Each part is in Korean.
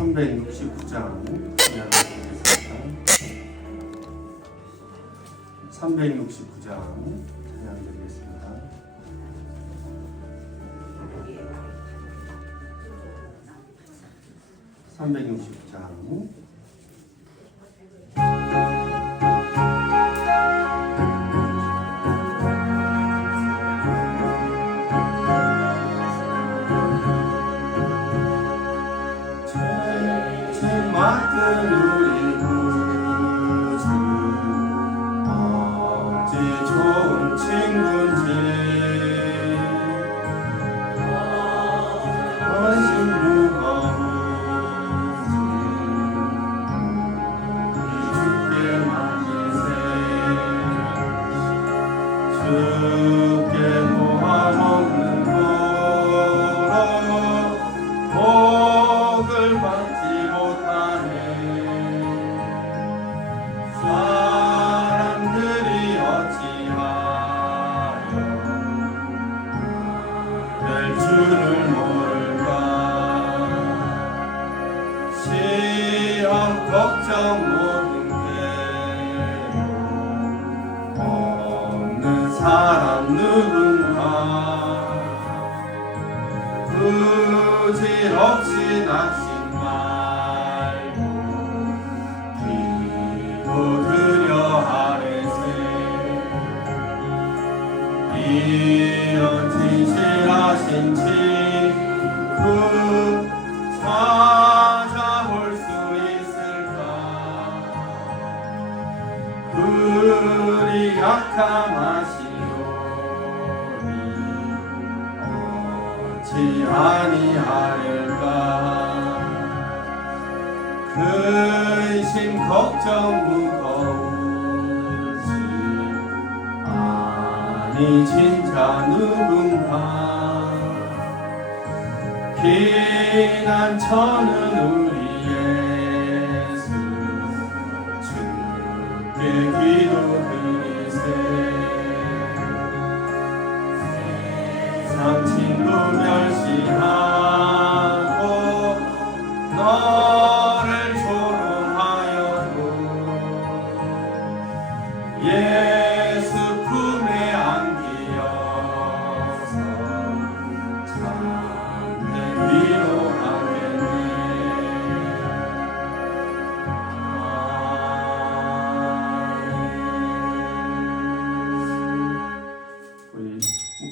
369장 찬양드리겠습니다. 369장 찬양드리겠습니다. 369장 맡은 우리 구주 어찌 좋은 친구인지 훨씬 무거운지 이 주께 맡기세 주께 모아먹는 거로 복을 받지 사람들이 어찌하여 될 줄을 모를까 시험 걱정 모든 게 없는 사람 누군가 부질없이 낙심 이런 진실하신 친구 찾아볼 수 있을까 그리 약함하시오니 어찌 아니하릴까 근심 걱정 무거운 이 진짜 누군가 피난처는 우리 예수 주께 기도드리세 세상 친구 멸시하고 너를 조롱하여도 예수 품에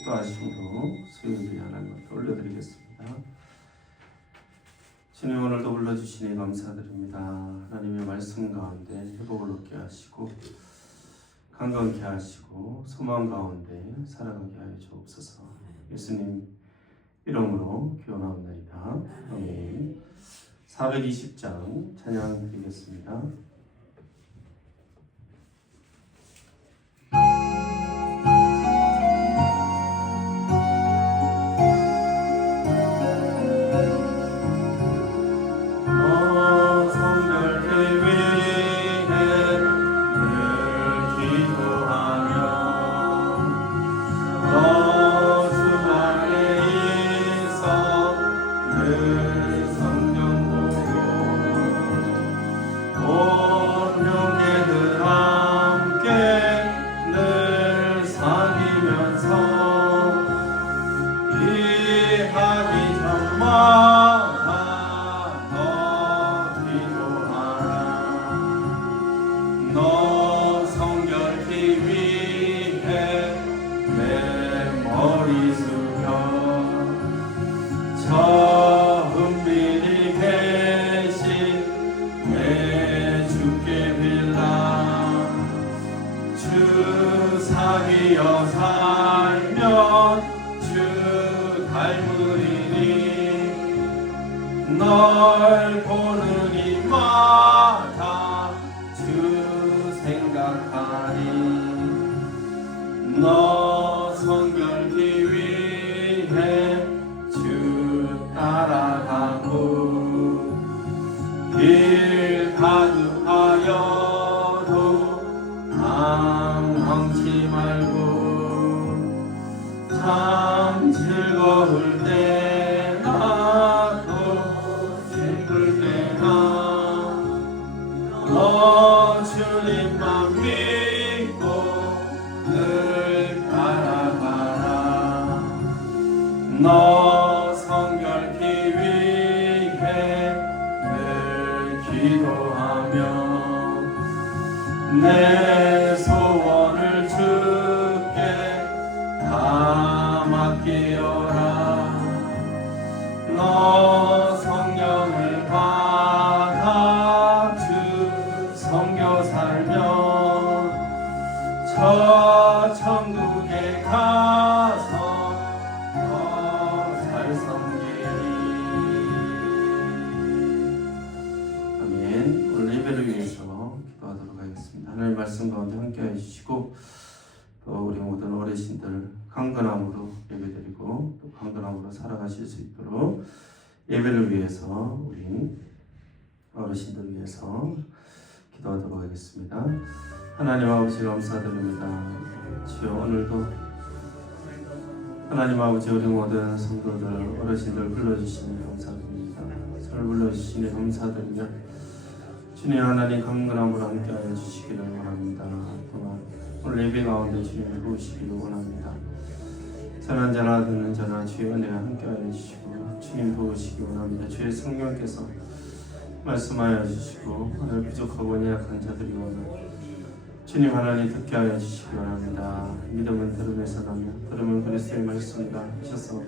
묵도하심으로 수요일에 하나님 앞에 올려드리겠습니다. 주님 오늘도 불러주시니 감사드립니다. 하나님의 말씀 가운데 회복을 얻게 하시고 강건케 하시고 소망 가운데 살아가게 하여 주옵소서. 예수님 이름으로 기원하옵나이다. 아멘. 420장 찬양 드리겠습니다. 너 성결히 위해 내 머리 숙여 저 은밀히 계신 내 주께 빌라 주 사귀어 살면 주 닮으리니 널 보는 이마다 생각하니 너 성결히 위해 주 따라가고 길 가득하여도 방황치 말고 참 즐거울 때 나도 즐거울 때 주님만 믿고 늘 따라가라. 너 성결히 위해 늘 기도하며 내 소원을 주께 다 맡기어라. 너 성령을 받아 주 섬겨 살면 저 천국에 가서 더 잘 섬기리. 아멘. 오늘 예배를 위해서 기도하도록 하겠습니다. 하나님 말씀 가운데 함께해 주시고 또 우리 모든 어르신들 강건함으로 예배드리고 또 강건함으로 살아가실 수 있도록 예배를 위해서 우리 어르신들 위해서 기도하도록 하겠습니다. 하나님 아버지 감사드립니다. 주여 오늘도 하나님 아버지 우리 모든 성도들 어르신들 불러주시니 감사드립니다. 저를 불러주시니 감사드리며 주님 하나님 강건함으로 함께하여 주시기를 원합니다. 또한 오늘 예배 가운데 주님을 도우시기를 원합니다. 선한 자나 듣는 자나 주의 은혜와 함께하여 주시고 주님 도우시기 원합니다. 주의 성령께서 말씀하여 주시고 오늘 부족하고 연약한 자들이 오늘 주님 하나님 듣게 하여 주시기 원합니다. 믿음은 들음에서 나며 들음은 그리스도의 말씀이라 하셔서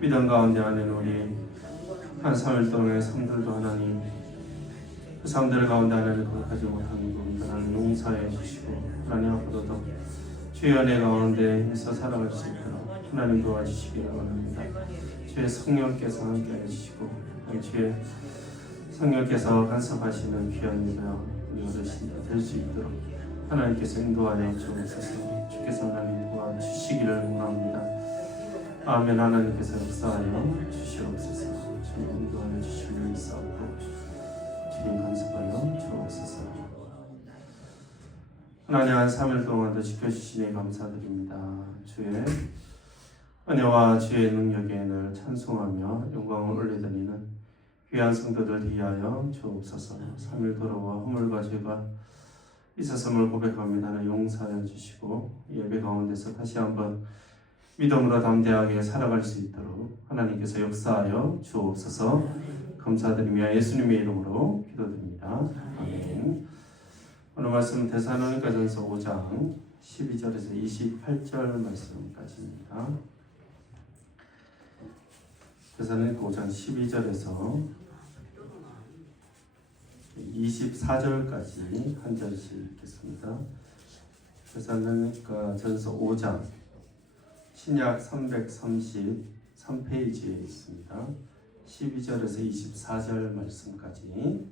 믿음 가운데 안에 우리 한 3일 동안의 삶들도 하나님 그 삶들 가운데 하나님 거룩하지 못하는 부분들 하나님 용서해 주시고 하나님 앞으로도 주의 은혜 가운데 해서 살아갈 수 있도록 하나님 도와주시기를 원합니다. 주의 성령께서 함께해 주시고 주의 성령께서 간섭하시는 귀한 예배와 우리 어르신들 될 수 있도록 하나님께서 인도하여 주옵소서. 주께서 하나님 도와주시기를 원합니다. 아멘. 하나님께서 역사하여 주시옵소서. 주님 인도하여 주시기를 믿사옵고 주님 간섭하여 주옵소서. 하나님 한 3일 동안도 지켜주시니 감사드립니다. 주의 은혜와 주의 능력에 늘 찬송하며 영광을 올려드리는 귀한 성도들 위하여 주옵소서. 3일 돌아와 허물과 죄가 있었음을 고백합니다. 용서하여 주시고 예배 가운데서 다시 한번 믿음으로 담대하게 살아갈 수 있도록 하나님께서 역사하여 주옵소서. 감사드리며 예수님의 이름으로 기도드립니다. 아멘. 오늘 말씀은 데살로니가전서 5장 12절에서 28절 말씀까지입니다. 데살로니가 5장 12절에서 24절까지 한 절씩 읽겠습니다. 데살로니가전서 5장 신약 333페이지에 있습니다. 12절에서 24절 말씀까지.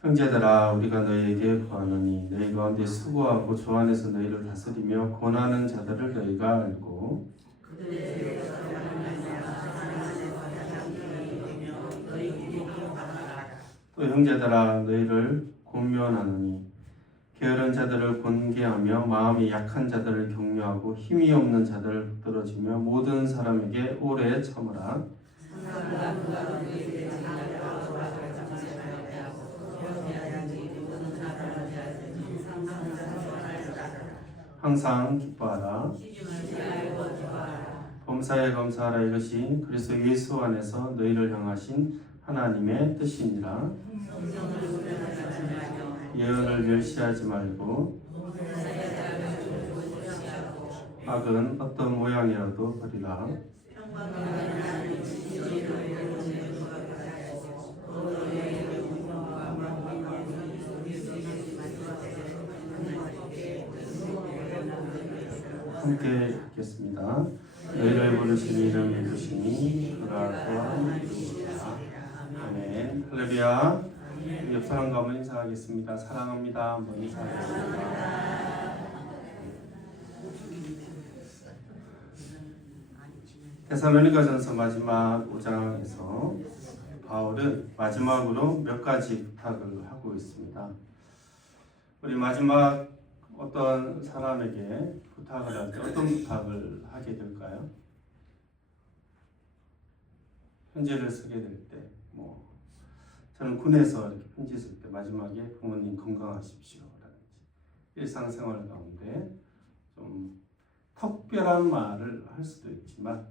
형제들아 우리가 너희에게 구하노니 너희 가운데 수고하고 주 안에서 너희를 다스리며 권하는 자들을 너희가 알고 또 형제들아 너희를 권면하노니 게으른 자들을 권계하며 마음이 약한 자들을 격려하고 힘이 없는 자들을 붙들어주며 모든 사람에게 오래 참으라. 항상 기뻐하라. 범사에 감사하라. 이것이 그리스도 예수 안에서 너희를 향하신 하나님의 뜻이니라. 예언을 멸시하지 말고 악은 어떤 모양이라도 버리라. 함께 읽겠습니다. 너희를 부르신 이름 이루시니 그가 또한 이루시리라. 아멘. 할렐루야. 옆 사람과 한번 인사하겠습니다. 사랑합니다. 한번 인사하겠습니다. 데살로니가전서 마지막 5장에서 바울은 마지막으로 몇 가지 부탁을 하고 있습니다. 우리 마지막 어떤 사람에게 부탁을 할 때 어떤 부탁을 하게 될까요? 편지를 쓰게 될 때, 저는 군에서 이렇게 편지 쓸 때 마지막에 부모님 건강하십시오라든지 일상생활 가운데 좀 특별한 말을 할 수도 있지만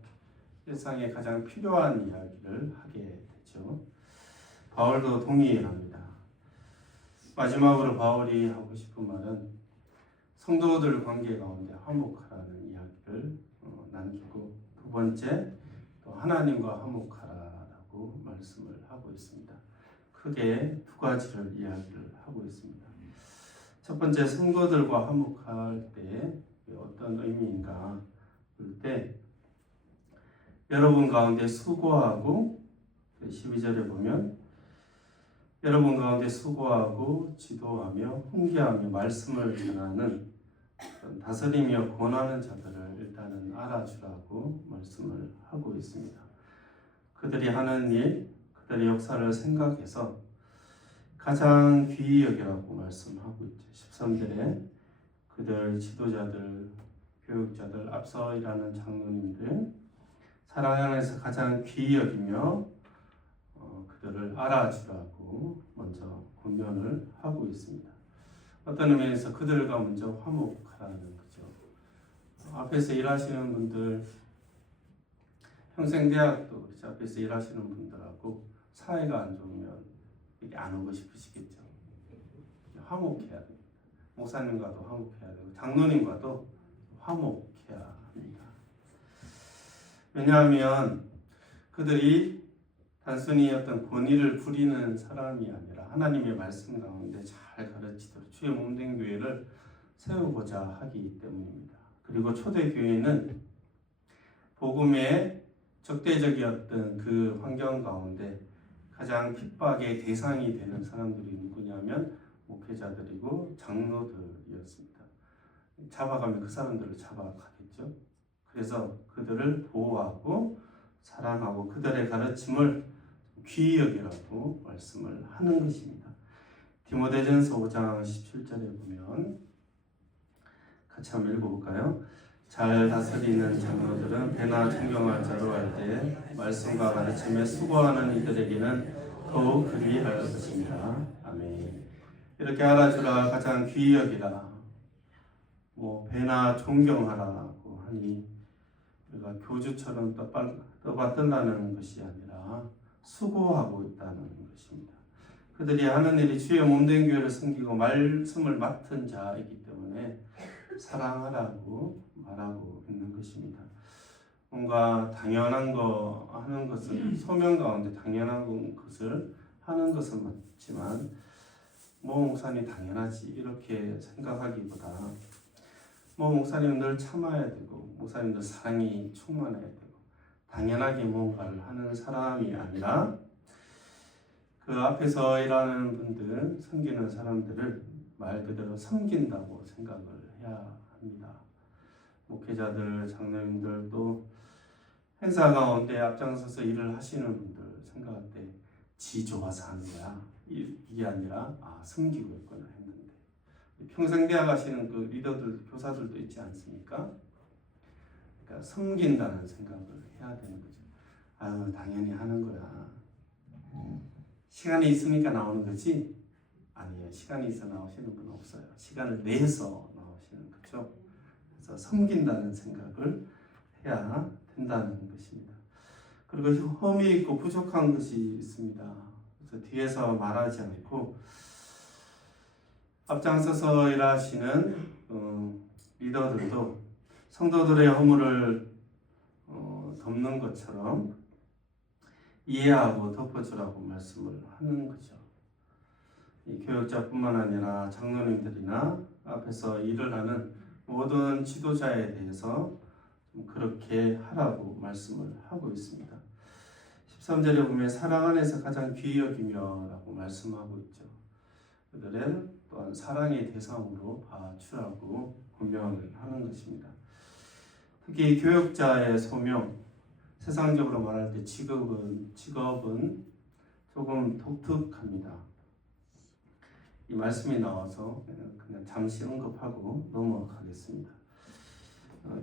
일상에 가장 필요한 이야기를 하게 되죠. 바울도 동의합니다. 마지막으로 바울이 하고 싶은 말은 성도들 관계 가운데 화목하라는 이야기를 남기고, 두 번째 또 하나님과 화목하라라고 말씀을 하고 있습니다. 크게 두 가지를 이야기를 하고 있습니다. 첫 번째, 성도들과 화목할 때 어떤 의미인가 볼 때, 여러분 가운데 수고하고, 12절에 보면 여러분 가운데 수고하고 지도하며 훈계하며 말씀을 전하는 다스리며 권하는 자들을 일단은 알아주라고 말씀을 하고 있습니다. 그들이 하는 일, 그들의 역사를 생각해서 가장 귀히 여기라고 말씀하고 있죠. 13절에 그들 지도자들, 교육자들, 앞서 일하는 장로님들 사랑 안에서 가장 귀히 여기며 그들을 알아주라고 먼저 권면을 하고 있습니다. 어떤 의미에서 그들과 먼저 화목하라는 거죠. 앞에서 일하시는 분들, 평생대학도 앞에서 일하시는 분들하고 사이가 안 좋으면 이게 안 오고 싶으시겠죠. 화목해야 됩니다. 목사님과도 화목해야 되고 장로님과도 화목해야 합니다. 왜냐하면 그들이 단순히 어떤 권위를 부리는 사람이 아니라 하나님의 말씀 가운데 잘 가르치도록 주의 몸된 교회를 세우고자 하기 때문입니다. 그리고 초대교회는 복음의 적대적이었던 그 환경 가운데 가장 핍박의 대상이 되는 사람들이 누구냐면 목회자들이고 장로들이었습니다. 잡아가면 그 사람들을 잡아가겠죠. 그래서 그들을 보호하고 사랑하고 그들의 가르침을 귀히 여기라고 말씀을 하는 것입니다. 디모데전서 5장 17절에 보면 같이 한번 읽어볼까요? 잘 다스리는 장로들은 배나 존경할 자로 할 때 말씀과 가르침에 수고하는 이들에게는 더욱 그리할 것입니다. 아멘. 이렇게 알아주라, 가장 귀히 여기라, 배나 존경하라고 하니 우리가 교주처럼 떠받들라는 것이 아니라 수고하고 있다는 것입니다. 그들이 하는 일이 주의 몸된 교회를 섬기고 말씀을 맡은 자이기 때문에 사랑하라고 말하고 있는 것입니다. 뭔가 당연한 거 하는 것은 소명 가운데 당연한 것을 하는 것은 맞지만 목사님 당연하지 이렇게 생각하기보다 목사님은 늘 참아야 되고 목사님도 사랑이 충만해야 되고 당연하게 뭔가를 하는 사람이 아니라 그 앞에서 일하는 분들, 섬기는 사람들을 말 그대로 섬긴다고 생각을 해야 합니다. 목회자들, 장로님들도 행사 가운데 앞장서서 일을 하시는 분들 생각할 때 지 좋아서 하는 거야. 이게 아니라 섬기고 있구나 했는데 평생 대학 가시는 그 리더들, 교사들도 있지 않습니까? 그러니까 섬긴다는 생각을 해야 되는 거죠. 당연히 하는 거야. 시간이 있으니까 나오는 거지? 아니에요. 시간이 있어 나오시는 분 없어요. 시간을 내서 나오시는 거죠. 그래서 섬긴다는 생각을 해야 된다는 것입니다. 그리고 흠이 있고 부족한 것이 있습니다. 그래서 뒤에서 말하지 않고 앞장서서 일하시는 리더들도 성도들의 허물을 덮는 것처럼 이해하고 덮어주라고 말씀을 하는 거죠. 이 교육자뿐만 아니라 장로님들이나 앞에서 일을 하는 모든 지도자에 대해서 그렇게 하라고 말씀을 하고 있습니다. 13절에 보면 사랑 안에서 가장 귀히 여기며 라고 말씀하고 있죠. 그들은 또한 사랑의 대상으로 봐주라고 권면을 하는 것입니다. 특히 교육자의 소명, 세상적으로 말할 때 직업은 조금 독특합니다. 이 말씀이 나와서 그냥 잠시 언급하고 넘어가겠습니다.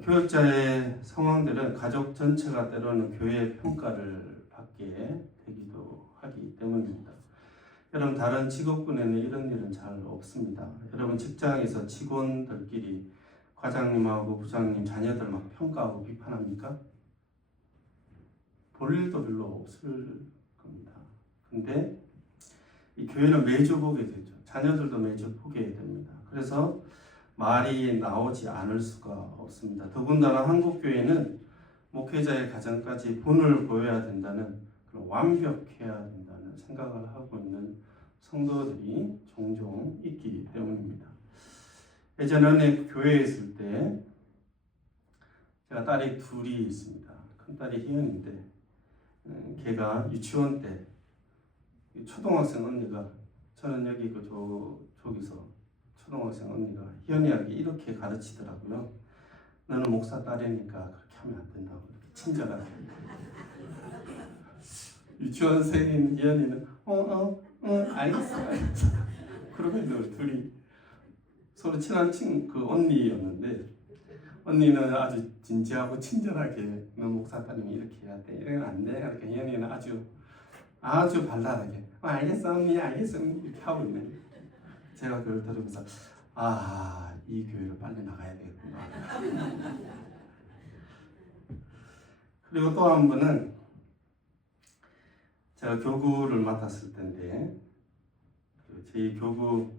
교육자의 상황들은 가족 전체가 때로는 교회의 평가를 받게 되기도 하기 때문입니다. 여러분 다른 직업군에는 이런 일은 잘 없습니다. 여러분 직장에서 직원들끼리 과장님하고 부장님 자녀들 막 평가하고 비판합니까? 볼 일도 별로 없을 겁니다. 근데 이 교회는 매주 보게 되죠. 자녀들도 매주 보게 됩니다. 그래서 말이 나오지 않을 수가 없습니다. 더군다나 한국교회는 목회자의 가정까지 본을 보여야 된다는 그런 완벽해야 된다는 생각을 하고 있는 성도들이 종종 있기 때문입니다. 예전에 교회에 있을 때 제가 딸이 둘이 있습니다. 큰딸이 희연인데 걔가 유치원 때 초등학생 언니가 저는 여기 저기서 초등학생 언니가 희연이에게 이렇게 가르치더라고요. 너는 목사 딸이니까 그렇게 하면 안 된다고 이렇게 친절하게. 유치원생인 희연이는 알겠어. 그러면 둘이 서로 친한 그 언니였는데 언니는 아주 진지하고 친절하게 너 목사 딸이면 이렇게 해야 돼. 이러면 안 돼. 그러니까 희연이는 아주 발랄하게 알겠어 언니 알겠어 언니 이렇게 하고 있는. 제가 그걸 들으면서 이 교회를 빨리 나가야 되겠구나. 그리고 또 한 분은 제가 교구를 맡았을 때인데 저희 교구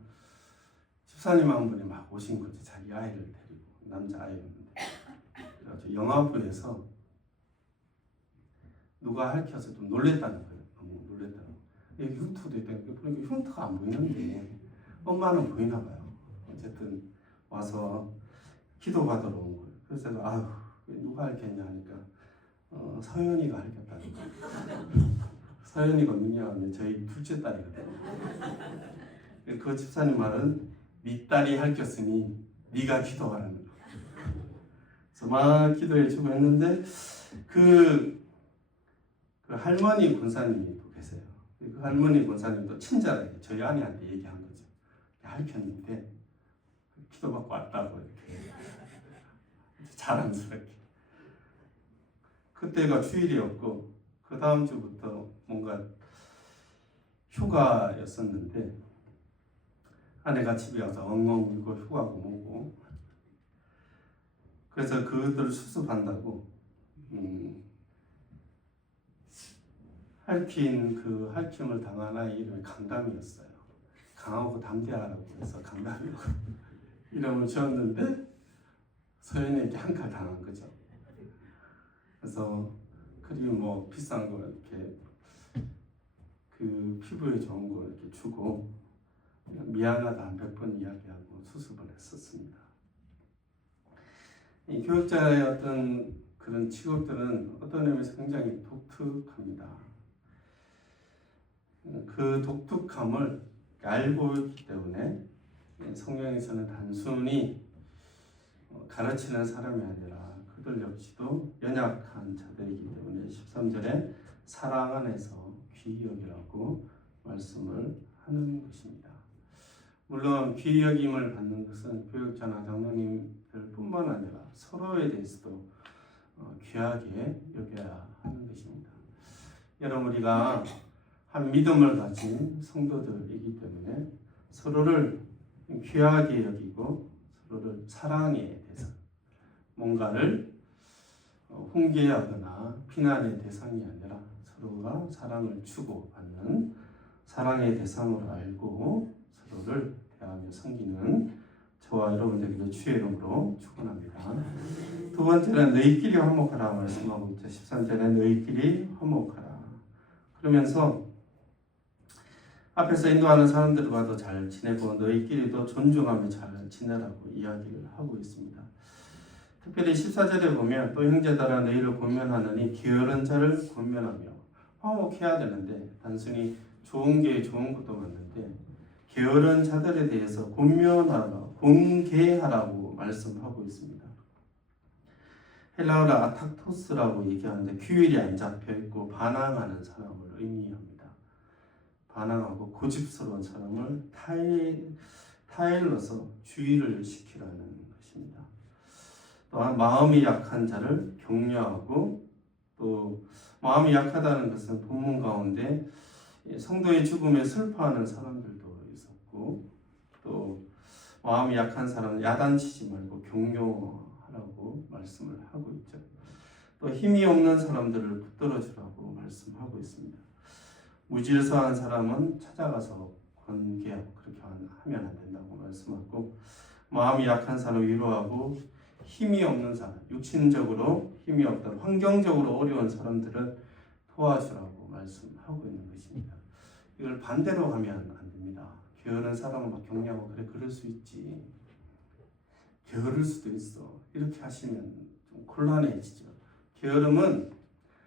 집사님 한 분이 막 오신 거죠. 자기 아이를 데리고 남자아이였는데 그래서 영화부에서 누가 핥혀서 좀 놀랬다는 거예요. 너무 놀랬다는 거예요. 여기 흉터도 있다. 그러니까 흉터가 안 보이는데 엄마는 보이나 봐요. 어쨌든 와서 기도받으러 온 거예요. 그래서 제가 누가 핥혔냐 하니까 서연이가 핥혔다는 거예요. 서연이가 누구냐? 저희 둘째 딸이거든요. 그 집사님 말은 네 딸이 핥혔으니 네가 기도하라는 거예요. 그래서 막 기도해주고 했는데 그 할머니 권사님이 또 계세요. 그 할머니 권사님도 친절하게 저희 아내한테 얘기한 거죠. 핥혔는데 기도받고 왔다고 이렇게 자랑스럽게. 그때가 주일이었고 그 다음 주부터 뭔가 휴가였었는데 아내가 집에 와서 엉엉 울고 휴가고 뭐고 그래서 그들 수습한다고 핥힘을 당한 아이 이름이 강담이었어요. 강하고 담대하라고 해서 강담이고 이름을 지었는데 서연에게 한 칼 당한 거죠. 그래서 그리고 뭐 비싼 거 이렇게 그 피부에 좋은 거 이렇게 주고 미안하다 100번 이야기하고 수습을 했었습니다. 이 교육자의 어떤 그런 직업들은 어떤 의미에서 굉장히 독특합니다. 그 독특함을 알고 있기 때문에 성경에서는 단순히 가르치는 사람이 아니라 그들 역시도 연약한 자들이기 때문에 13절에 사랑 안에서 귀히 여기라고 말씀을 하는 것입니다. 물론 귀히 여김을 받는 것은 교육자나 장로님들 뿐만 아니라 서로에 대해서도 귀하게 여겨야 하는 것입니다. 여러분 우리가 한 믿음을 가진 성도들이기 때문에 서로를 귀하게 여기고 서로를 사랑의 대상, 뭔가를 훈계하거나 비난의 대상이 아니라 서로가 사랑을 주고받는 사랑의 대상으로 알고 서로를 대하며 섬기는 저와 여러분들에게 주의 이름으로 축원합니다. 두 번째는 너희끼리 화목하라 말씀하고 있죠. 13절에 너희끼리 화목하라. 그러면서 앞에서 인도하는 사람들과도 잘 지내고 너희끼리도 존중하며 잘 지내라고 이야기를 하고 있습니다. 특별히 14절에 보면 또 형제들아 너희를 권면하느니 게으른 자를 권면하며 화목해야 되는데 단순히 좋은 게 좋은 것도 맞는데 게으른 자들에 대해서 공개하라고 말씀하고 있습니다. 헬라어로 아탁토스라고 얘기하는데 규율이 안 잡혀 있고 반항하는 사람을 의미합니다. 반항하고 고집스러운 사람을 타일러서 주의를 시키라는 것입니다. 또한 마음이 약한 자를 격려하고 또 마음이 약하다는 것은 본문 가운데 성도의 죽음에 슬퍼하는 사람들도 있었고, 또 마음이 약한 사람은 야단치지 말고 격려하라고 말씀을 하고 있죠. 또 힘이 없는 사람들을 붙들어주라고 말씀하고 있습니다. 무질서한 사람은 찾아가서 권계하고 그렇게 하면 안 된다고 말씀하고, 마음이 약한 사람 위로하고, 힘이 없는 사람, 육신적으로 힘이 없던 환경적으로 어려운 사람들은 도와주라고 말씀하고 있는 것입니다. 이걸 반대로 하면 안 됩니다. 게으른 사람을 막 격려하고 그래 그럴 수 있지, 게으를 수도 있어, 이렇게 하시면 좀 곤란해지죠. 게으름은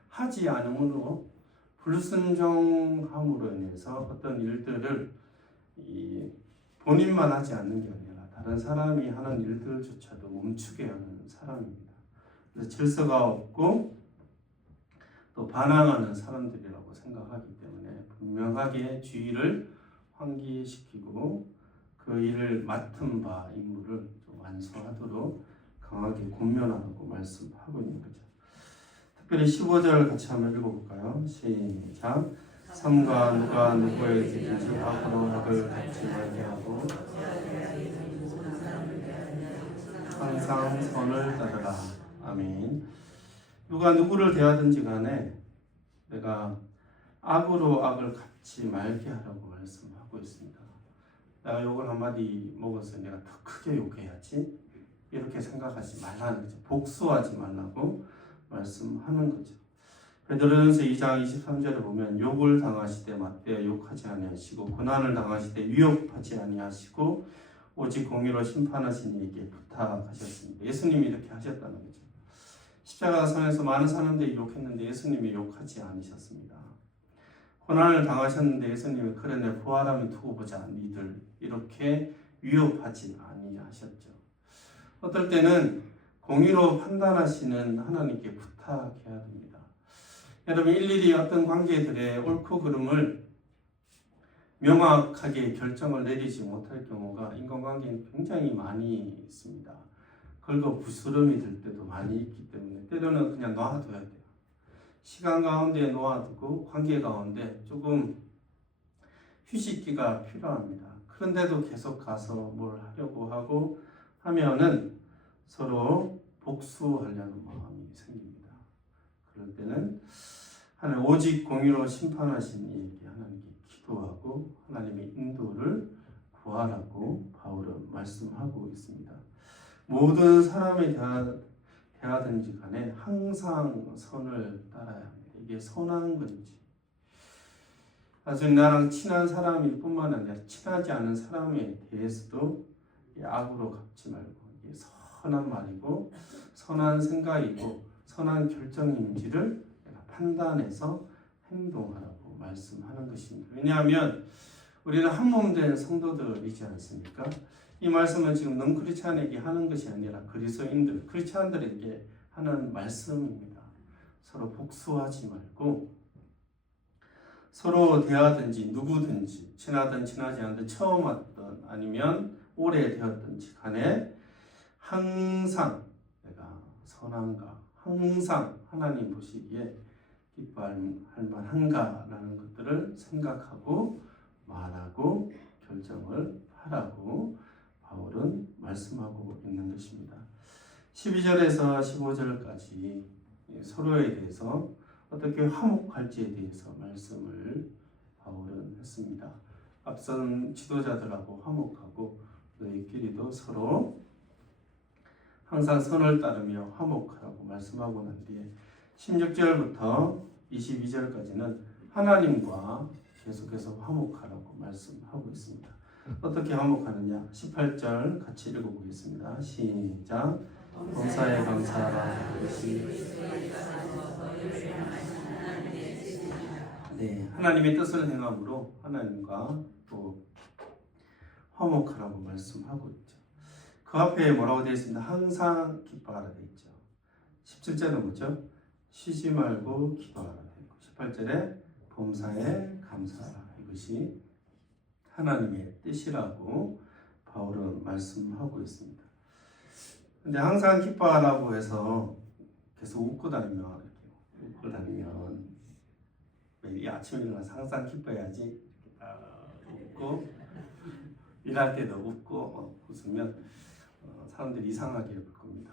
하지 않음으로, 불순종함으로 인해서 어떤 일들을 본인만 하지 않는 게 아니라 다른 사람이 하는 일들조차도 멈추게 하는 사람입니다. 그래서 질서가 없고 또 반항하는 사람들이라고 생각하기 때문에 분명하게 주의를 환기시키고 그 일을 맡은 바 임무를 좀 완수하도록 강하게 권면하라고 말씀하고 있는 거죠. 특별히 15절 같이 한번 읽어볼까요? 시작. 삼가 누가 누구에게든지 악으로 악을 갚지 말게 하고 항상 선을 따르라. 아멘. 누가 누구를 대하든지 간에 내가 악으로 악을 갚지 말게 하라고 말씀하고 있습니다. 내가 욕을 한마디 먹어서 내가 더 크게 욕해야지, 이렇게 생각하지 말라는 거죠. 복수하지 말라고 말씀하는 거죠. 베드로전서 2장 23절에 보면 욕을 당하시되 맞대 욕하지 아니하시고 고난을 당하시되 위협하지 아니하시고 오직 공의로 심판하신 이에게 부탁하셨습니다. 예수님이 이렇게 하셨다는 거죠. 십자가상에서 많은 사람들이 욕했는데 예수님이 욕하지 않으셨습니다. 고난을 당하셨는데 예수님이 그래 내 부활하면 두고 보자 니들, 이렇게 위협하지 아니하셨죠. 어떨 때는 공의로 판단하시는 하나님께 부탁해야 됩니다. 여러분, 일일이 어떤 관계들의 옳고 그름을 명확하게 결정을 내리지 못할 경우가 인간관계는 굉장히 많이 있습니다. 긁어 부스럼이 될 때도 많이 있기 때문에 때로는 그냥 놔둬야 돼요. 시간 가운데 놓아두고 관계 가운데 조금 휴식기가 필요합니다. 그런데도 계속 가서 뭘 하려고 하고 하면은 서로 복수하려는 마음이 생깁니다. 그럴 때는 하나님 오직 공의로 심판하신 이에게 하나님께 기도하고 하나님의 인도를 구하라고 바울은 말씀하고 있습니다. 모든 사람에 대하든지 간에 항상 선을 따라야 합니다. 이게 선한 건지, 아주 나랑 친한 사람일 뿐만 아니라 친하지 않은 사람에 대해서도 악으로 갚지 말고, 이게 선한 말이고 선한 생각이고 선한 결정인지를 내가 판단해서 행동하라고 말씀하는 것입니다. 왜냐하면 우리는 한 몸 된 성도들이지 않습니까? 이 말씀은 지금 넌크리스찬에게 하는 것이 아니라 그리스도인들, 크리스찬들에게 하는 말씀입니다. 서로 복수하지 말고 서로 대하든지 누구든지 친하든 친하지 않든 처음 왔든 아니면 오래되었든지 간에 항상 내가 선한가, 항상 하나님 보시기에 기뻐할 만한가라는 것들을 생각하고 말하고 결정을 하라고 바울은 말씀하고 있는 것입니다. 12절에서 15절까지 서로에 대해서 어떻게 화목할지에 대해서 말씀을 바울은 했습니다. 앞선 지도자들하고 화목하고 너희끼리도 서로 항상 선을 따르며 화목하라고 말씀하고 난 뒤에 16절부터 22절까지는 하나님과 계속해서 화목하라고 말씀하고 있습니다. 어떻게 화목하느냐? 18절 같이 읽어보겠습니다. 시작. 범사에 감사하라. 네, 하나님의 뜻을 행함으로 하나님과 또 화목하라고 말씀하고 있죠. 그 앞에 뭐라고 되어 있습니다. 항상 기뻐하라 되어 있죠. 17절은 뭐죠? 쉬지 말고 기도하라 되어 있고 18절에 범사에 감사하라, 이것이 하나님의 뜻이라고 바울은 말씀하고 있습니다. 근데 항상 기뻐하라고 해서 계속 웃고 다니면 이 아침에 일어나서 항상 기뻐야지. 웃고 일할 때도 웃고 웃으면 사람들이 이상하게 볼 겁니다.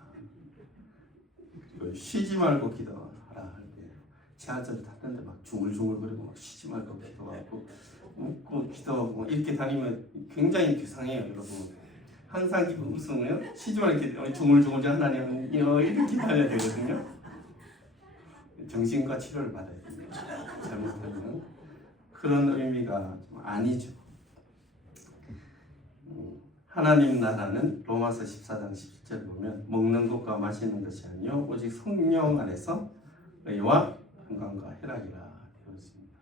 그리고 쉬지 말고 기도하라 할 때 지하철 탔는데 막 중얼중얼거리고 막 쉬지 말고 기도하고 웃고 기도하고 이렇게 다니면 굉장히 괴상해요, 여러분. 항상 웃으면 쉬지 말고 기도, 중얼중얼 하나님 이렇게 다녀야 되거든요. 정신과 치료를 받아야 됩니다. 잘못하면 그런 의미가 좀 아니죠. 하나님 나라는 로마서 14장 17절 보면 먹는 것과 마시는 것이 아니요 오직 성령 안에서 의와 평강과 희락이라 되어 있습니다.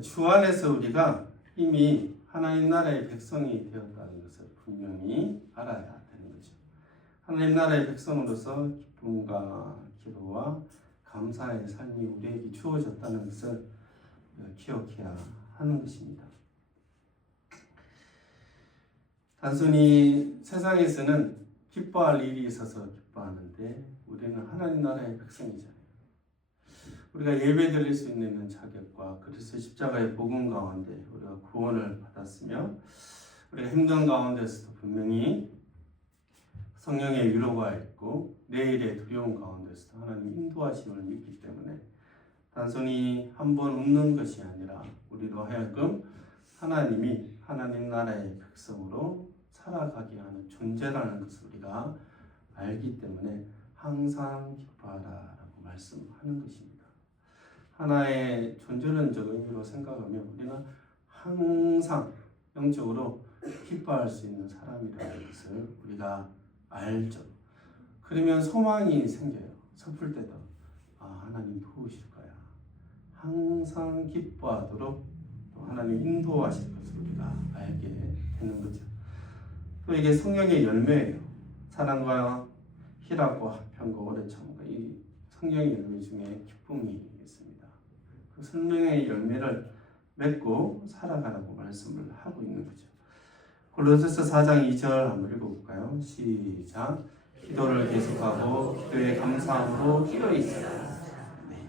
주 안에서 우리가 이미 하나님 나라의 백성이 되었다는 것을 분명히 알아야 되는 거죠. 하나님 나라의 백성으로서 기쁨과 기도와 감사의 삶이 우리에게 주어졌다는 것을 기억해야 하는 것입니다. 단순히 세상에서는 기뻐할 일이 있어서 기뻐하는데 우리는 하나님 나라의 백성이잖아요. 우리가 예배 드릴 수 있는 자격과 그리스도 십자가의 복음 가운데 우리가 구원을 받았으며 우리가 행동 가운데서도 분명히 성령의 위로가 있고 내일의 두려움 가운데서도 하나님 인도하심을 믿기 때문에 단순히 한번 웃는 것이 아니라 우리로 하여금 하나님이 하나님 나라의 백성으로 살아가게 하는 존재라는 것을 우리가 알기 때문에 항상 기뻐하라라고 말씀하는 것입니다. 하나의 존재론적 의미로 생각하면 우리는 항상 영적으로 기뻐할 수 있는 사람이라는 것을 우리가 알죠. 그러면 소망이 생겨요. 슬플 때도 하나님 도우실 거야. 항상 기뻐하도록 또 하나님 인도하실 것을 우리가 알게 되는 거죠. 또 이게 성령의 열매예요. 사랑과 희락과 화평과 오래 참음과 이 성령의 열매 중에 기쁨이 있습니다. 그 성령의 열매를 맺고 살아가라고 말씀을 하고 있는 거죠. 골로새서 4장 2절 한번 읽어볼까요? 시작. 기도를 계속하고 기도에 감사함으로 끼어 있어라. 네.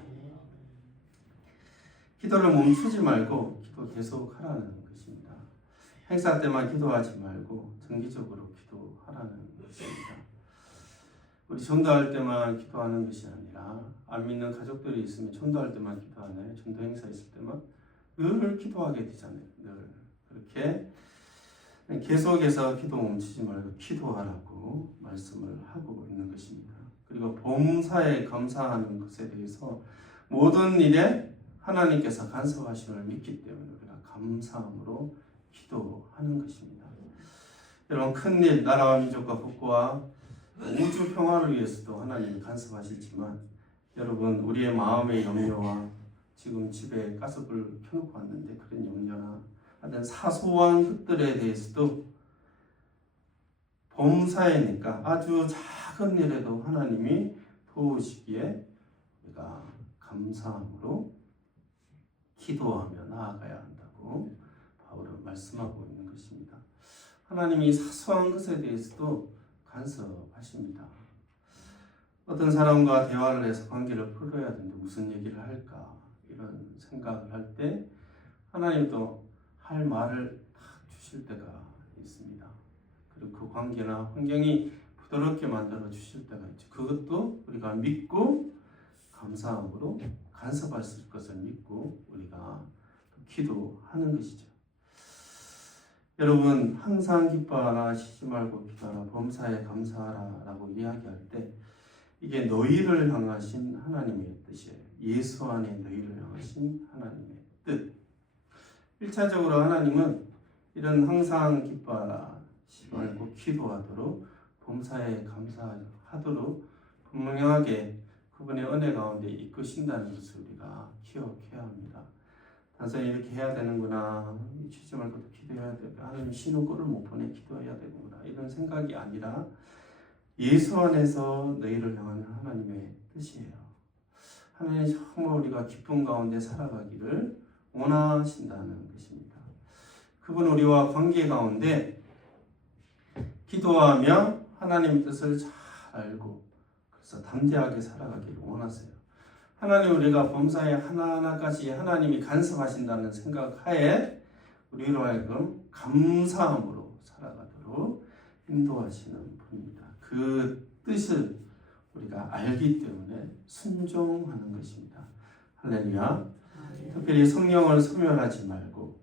기도를 멈추지 말고 기도 계속 하라는 것입니다. 행사 때만 기도하지 말고 정기적으로 기도하라는 것입니다. 우리 전도할 때만 기도하는 것이 아니라 안 믿는 가족들이 있으면 전도할 때만 기도하나요? 전도 행사 있을 때만 늘 기도하게 되잖아요. 늘 그렇게 계속해서 기도 멈추지 말고 기도하라고 말씀을 하고 있는 것입니다. 그리고 범사에 감사하는 것에 대해서 모든 일에 하나님께서 간섭하심을 믿기 때문에 우리가 감사함으로 기도하는 것입니다. 여러분 큰일 나라와 민족과 국가와 우주 평화를 위해서도 하나님이 간섭하시지만 여러분 우리의 마음의 염려와 지금 집에 가스불 켜놓고 왔는데 그런 염려나 하여튼 사소한 것들에 대해서도 범사이니까 아주 작은 일에도 하나님이 도우시기에 우리가 감사함으로 기도하며 나아가야 한다고 바울은 말씀하고 있는 것입니다. 하나님이 사소한 것에 대해서도 간섭하십니다. 어떤 사람과 대화를 해서 관계를 풀어야 되는데 무슨 얘기를 할까 이런 생각을 할 때 하나님도 할 말을 딱 주실 때가 있습니다. 그리고 그 관계나 환경이 부드럽게 만들어 주실 때가 있죠. 그것도 우리가 믿고 감사함으로 간섭하실 것을 믿고 우리가 기도하는 것이죠. 여러분 항상 기뻐하라, 쉬지 말고 기도하라, 범사에 감사하라 라고 이야기할 때 이게 너희를 향하신 하나님의 뜻이에요. 예수 안에 너희를 향하신 하나님의 뜻. 1차적으로 하나님은 이런 항상 기뻐하라, 쉬지 말고 기도하도록 범사에 감사하도록 분명하게 그분의 은혜 가운데 이끄신다는 것을 우리가 기억해야 합니다. 단순히 이렇게 해야 되는구나, 쉬지 말고 기도해야 돼, 하나님 쉬는 꼴을 못 보내 기도해야 되는구나 이런 생각이 아니라 예수 안에서 너희를 향하는 하나님의 뜻이에요. 하나님 정말 우리가 기쁨 가운데 살아가기를 원하신다는 것입니다. 그분 우리와 관계 가운데 기도하며 하나님의 뜻을 잘 알고 그래서 담대하게 살아가기를 원하세요. 하나님 우리가 범사에 하나하나까지 하나님이 간섭하신다는 생각하에 우리로 하여금 감사함으로 살아가도록 인도하시는 분입니다. 그 뜻을 우리가 알기 때문에 순종하는 것입니다. 할렐루야. 특별히 성령을 소멸하지 말고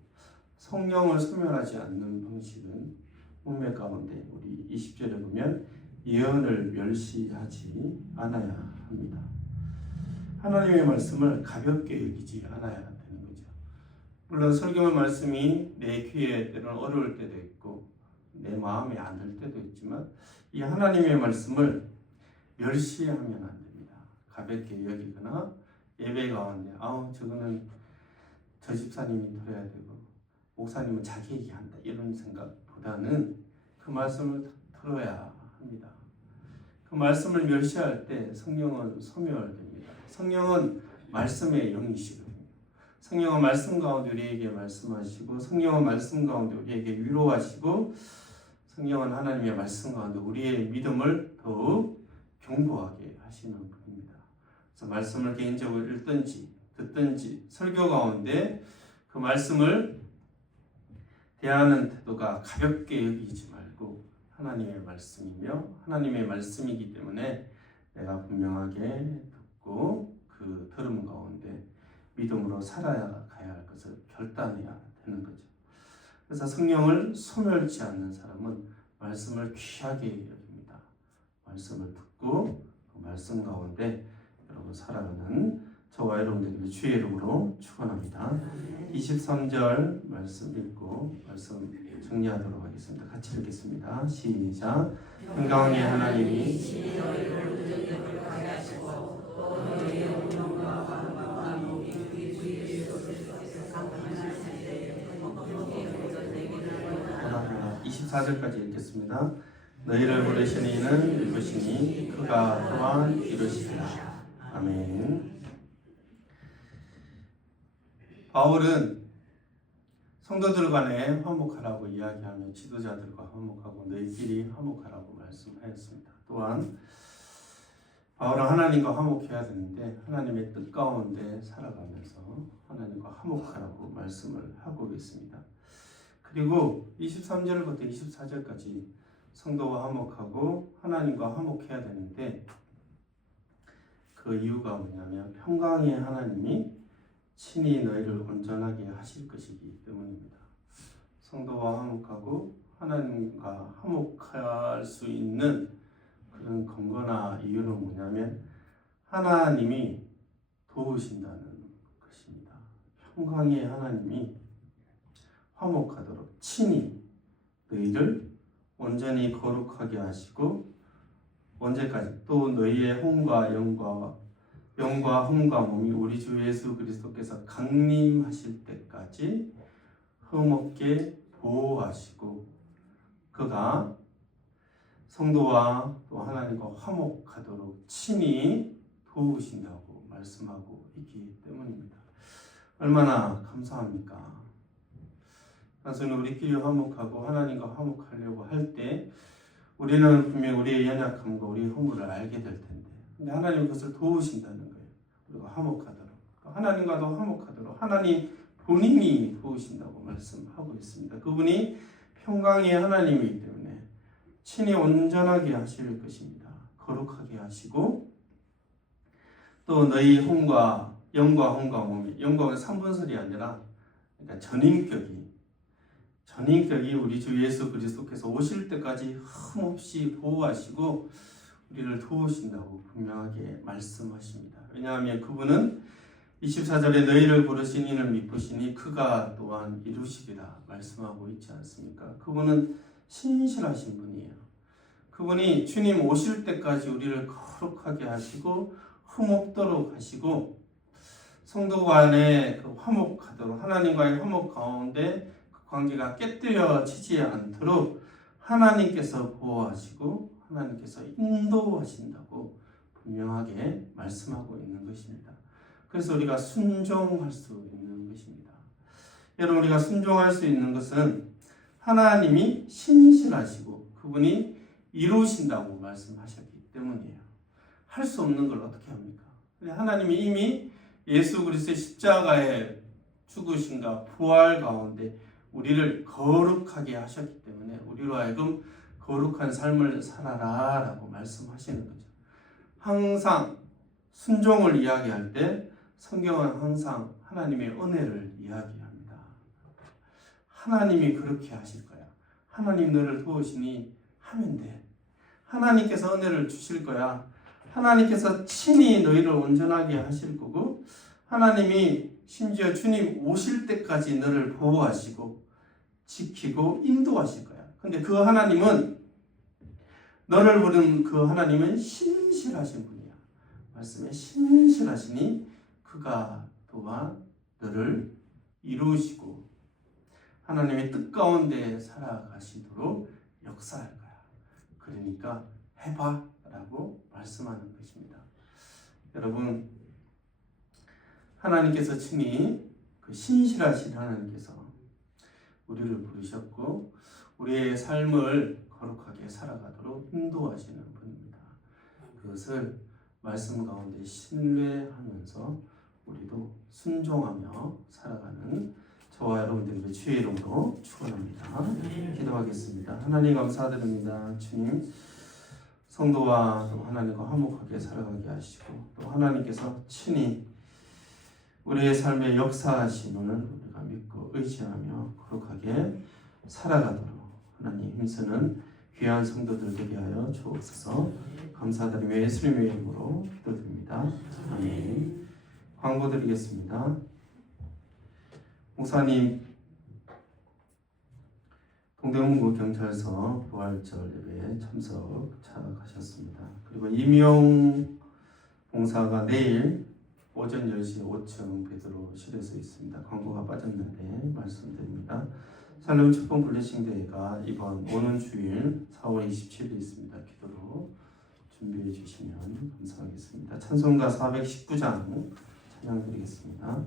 성령을 소멸하지 않는 방식은 문맥 가운데 우리 20절에 보면 예언을 멸시하지 않아야 합니다. 하나님의 말씀을 가볍게 여기지 않아야 되는 거죠. 물론 설교의 말씀이 내 귀에 때로는 어려울 때도 있고 내 마음에 안 들 때도 있지만 이 하나님의 말씀을 멸시하면 안 됩니다. 가볍게 여기거나 예배 가운데 저거는 저 집사님이 들어야 되고 목사님은 자기 얘기한다 이런 생각보다는 그 말씀을 들어야 합니다. 그 말씀을 멸시할 때 성령은 소멸됩니다. 성령은 말씀의 영이시거든요. 성령은 말씀 가운데 우리에게 말씀하시고 성령은 말씀 가운데 우리에게 위로하시고 성령은 하나님의 말씀 가운데 우리의 믿음을 더욱 견고하게 하시는 분입니다. 그래서 말씀을 개인적으로 읽든지 듣든지 설교 가운데 그 말씀을 대하는 태도가 가볍게 여기지 말고 하나님의 말씀이며 하나님의 말씀이기 때문에 내가 분명하게 듣고 그 들음 가운데 믿음으로 살아가야 할 것을 결단해야 되는 거죠. 그래서 성령을 소멸치 않는 사람은 말씀을 귀하게 여깁니다. 말씀을 듣고 그 말씀 가운데 여러분 살아가는 저와 여러분들에게 주의 이름으로 축원합니다. 23절 말씀 읽고 말씀 정리하도록 하겠습니다. 같이 읽겠습니다. 시작. 평강의 하나님이 하나 24절까지 읽겠습니다. 너희를 부르신 이는 이루시니 그가 또한 이루시리라. 아멘. 바울은 성도들 간에 화목하라고 이야기하며 지도자들과 화목하고 너희끼리 화목하라고 말씀하였습니다. 또한 바울은 하나님과 화목해야 되는데 하나님의 뜻 가운데 살아가면서 하나님과 화목하라고 말씀을 하고 있습니다. 그리고 23절부터 24절까지 성도와 화목하고 하나님과 화목해야 되는데 그 이유가 뭐냐면 평강의 하나님이 친히 너희를 온전하게 하실 것이기 때문입니다. 성도와 화목하고 하나님과 화목할 수 있는 그런 근거나 이유는 뭐냐면 하나님이 도우신다는 것입니다. 평강의 하나님이 화목하도록 친히 너희를 온전히 거룩하게 하시고 언제까지 또 너희의 혼과 영과 혼과 몸이 우리 주 예수 그리스도께서 강림하실 때까지 흠없게 보호하시고 그가 성도와 또 하나님과 화목하도록 친히 도우신다고 말씀하고 있기 때문입니다. 얼마나 감사합니까? 단순히 우리끼리 화목하고 하나님과 화목하려고 할 때 우리는 분명 우리의 연약함과 우리의 허물을 알게 될 텐데 근데 하나님은 그것을 도우신다는 거예요. 우리가 화목하도록 하나님과도 화목하도록 하나님 본인이 도우신다고 말씀하고 있습니다. 그분이 평강의 하나님이기 때문에 친히 온전하게 하실 것입니다. 거룩하게 하시고 또 너희 혼과 영과 몸이 영과 3분설이 아니라 그러니까 전인격이 우리 주 예수 그리스도께서 오실 때까지 흠없이 보호하시고 우리를 도우신다고 분명하게 말씀하십니다. 왜냐하면 그분은 24절에 너희를 부르신 이는 미쁘시니 그가 또한 이루시리라 말씀하고 있지 않습니까? 그분은 신실하신 분이에요. 그분이 주님 오실 때까지 우리를 거룩하게 하시고 흠없도록 하시고 성도 간에 그 화목하도록 하나님과의 화목 가운데 그 관계가 깨뜨려지지 않도록 하나님께서 보호하시고 하나님께서 인도하신다고 분명하게 말씀하고 있는 것입니다. 그래서 우리가 순종할 수 있는 것입니다. 여러분 우리가 순종할 수 있는 것은 하나님이 신실하시고 그분이 이루신다고 말씀하셨기 때문이에요. 할 수 없는 걸 어떻게 합니까? 하나님이 이미 예수 그리스도의 십자가의 죽으심과 부활 가운데 우리를 거룩하게 하셨기 때문에 우리로 하여금 거룩한 삶을 살아라 라고 말씀하시는 거죠. 항상 순종을 이야기할 때 성경은 항상 하나님의 은혜를 이야기합니다. 하나님이 그렇게 하실 거야. 하나님 너를 도우시니 하면 돼. 하나님께서 은혜를 주실 거야. 하나님께서 친히 너희를 온전하게 하실 거고, 하나님이 심지어 주님 오실 때까지 너를 보호하시고 지키고 인도하실 거야. 근데 그 하나님은, 너를 부른 그 하나님은 신실하신 분이야. 말씀에 신실하시니 그가 또한 너를 이루시고 하나님의 뜻 가운데 살아가시도록 역사할 거야. 그러니까 해봐 라고 말씀하는 것입니다. 여러분, 하나님께서 친히 그 신실하신 하나님께서 우리를 부르셨고 우리의 삶을 거룩하게 살아가도록 인도하시는 분입니다. 그것을 말씀 가운데 신뢰하면서 우리도 순종하며 살아가는 저와 여러분들에게 주의 이름으로 축원합니다. 기도하겠습니다. 하나님 감사드립니다. 주님, 성도와 또 하나님과 화목하게 살아가게 하시고 또 하나님께서 친히 우리의 삶의 역사하심을 우리가 믿고 의지하며 거룩하게 살아가도록 하나님 힘쓰는 귀한 성도들 되게 하여 주옵소서. 감사드리며 예수님의 이름으로 기도드립니다. 아멘. 광고 드리겠습니다. 목사님, 동대문구 경찰서 부활절 예배에 참석하셨습니다. 그리고 이명 봉사가 내일 오전 10시 5층 베드로실에서 있습니다. 광고가 빠졌는데 말씀드립니다. 살렘 축복 블레싱 대회가 이번 오는 주일 4월 27일에 있습니다. 기도로 준비해 주시면 감사하겠습니다. 찬송가 419장 찬양 드리겠습니다.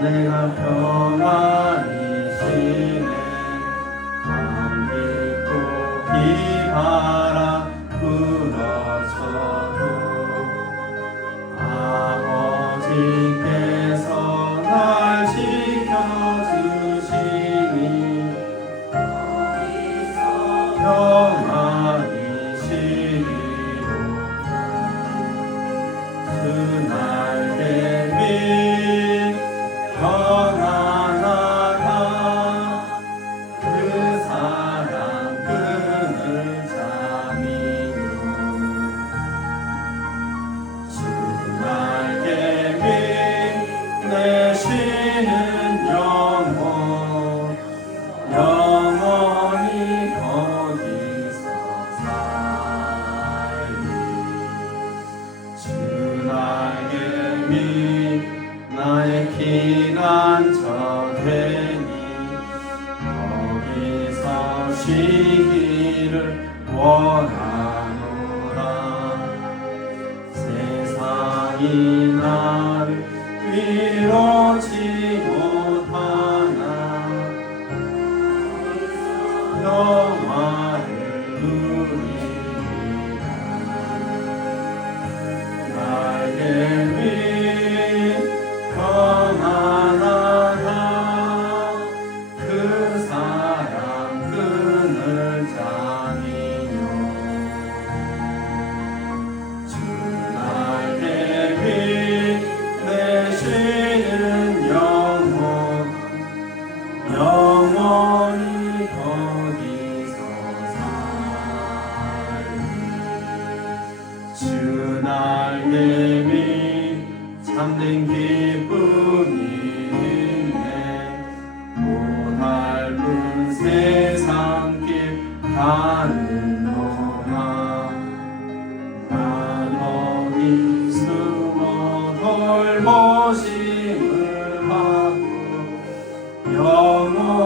내가 평안히 지내 감기고 비바람 불어쳐도 아버지께서 날 지켜주시니 평안히 쉬리로다. 그날의 빛 평안하다. 그 사랑 끈을 잠이요. 주 날개 밑 내쉬는 영혼 영원히 거기서 살리. 주 날개 밑 나의 피난처 되니 거기서 쉬기를 원하노라. 세상이 나를 위로치 못하나 영화를 누리리라. 나의 빛 평안하다. 그 사랑 끈을 잠이요. 주 날개 빛 내쉬는 영혼 영원히 거기서 살리. 주 날개 빛 참된 기쁨이 있네. 못 핥은 세상길 가는 동안 난 어디 숨어 돌보심을 받고 영원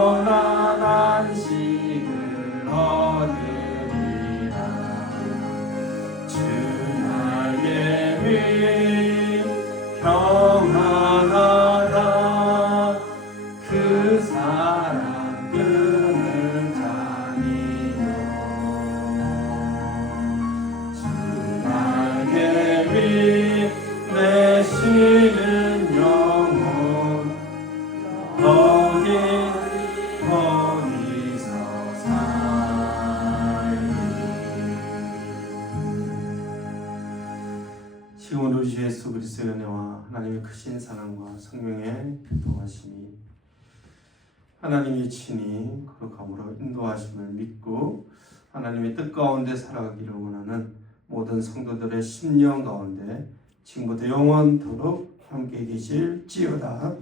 예수 그리스도의 은혜와 하나님의 크신 사랑과 성령의 동하심이 하나님이 친히 거룩함으로 인도하심을 믿고 하나님의 뜻 가운데 살아가기를 원하는 모든 성도들의 심령 가운데 지금부터 영원토록 함께 계실지어다.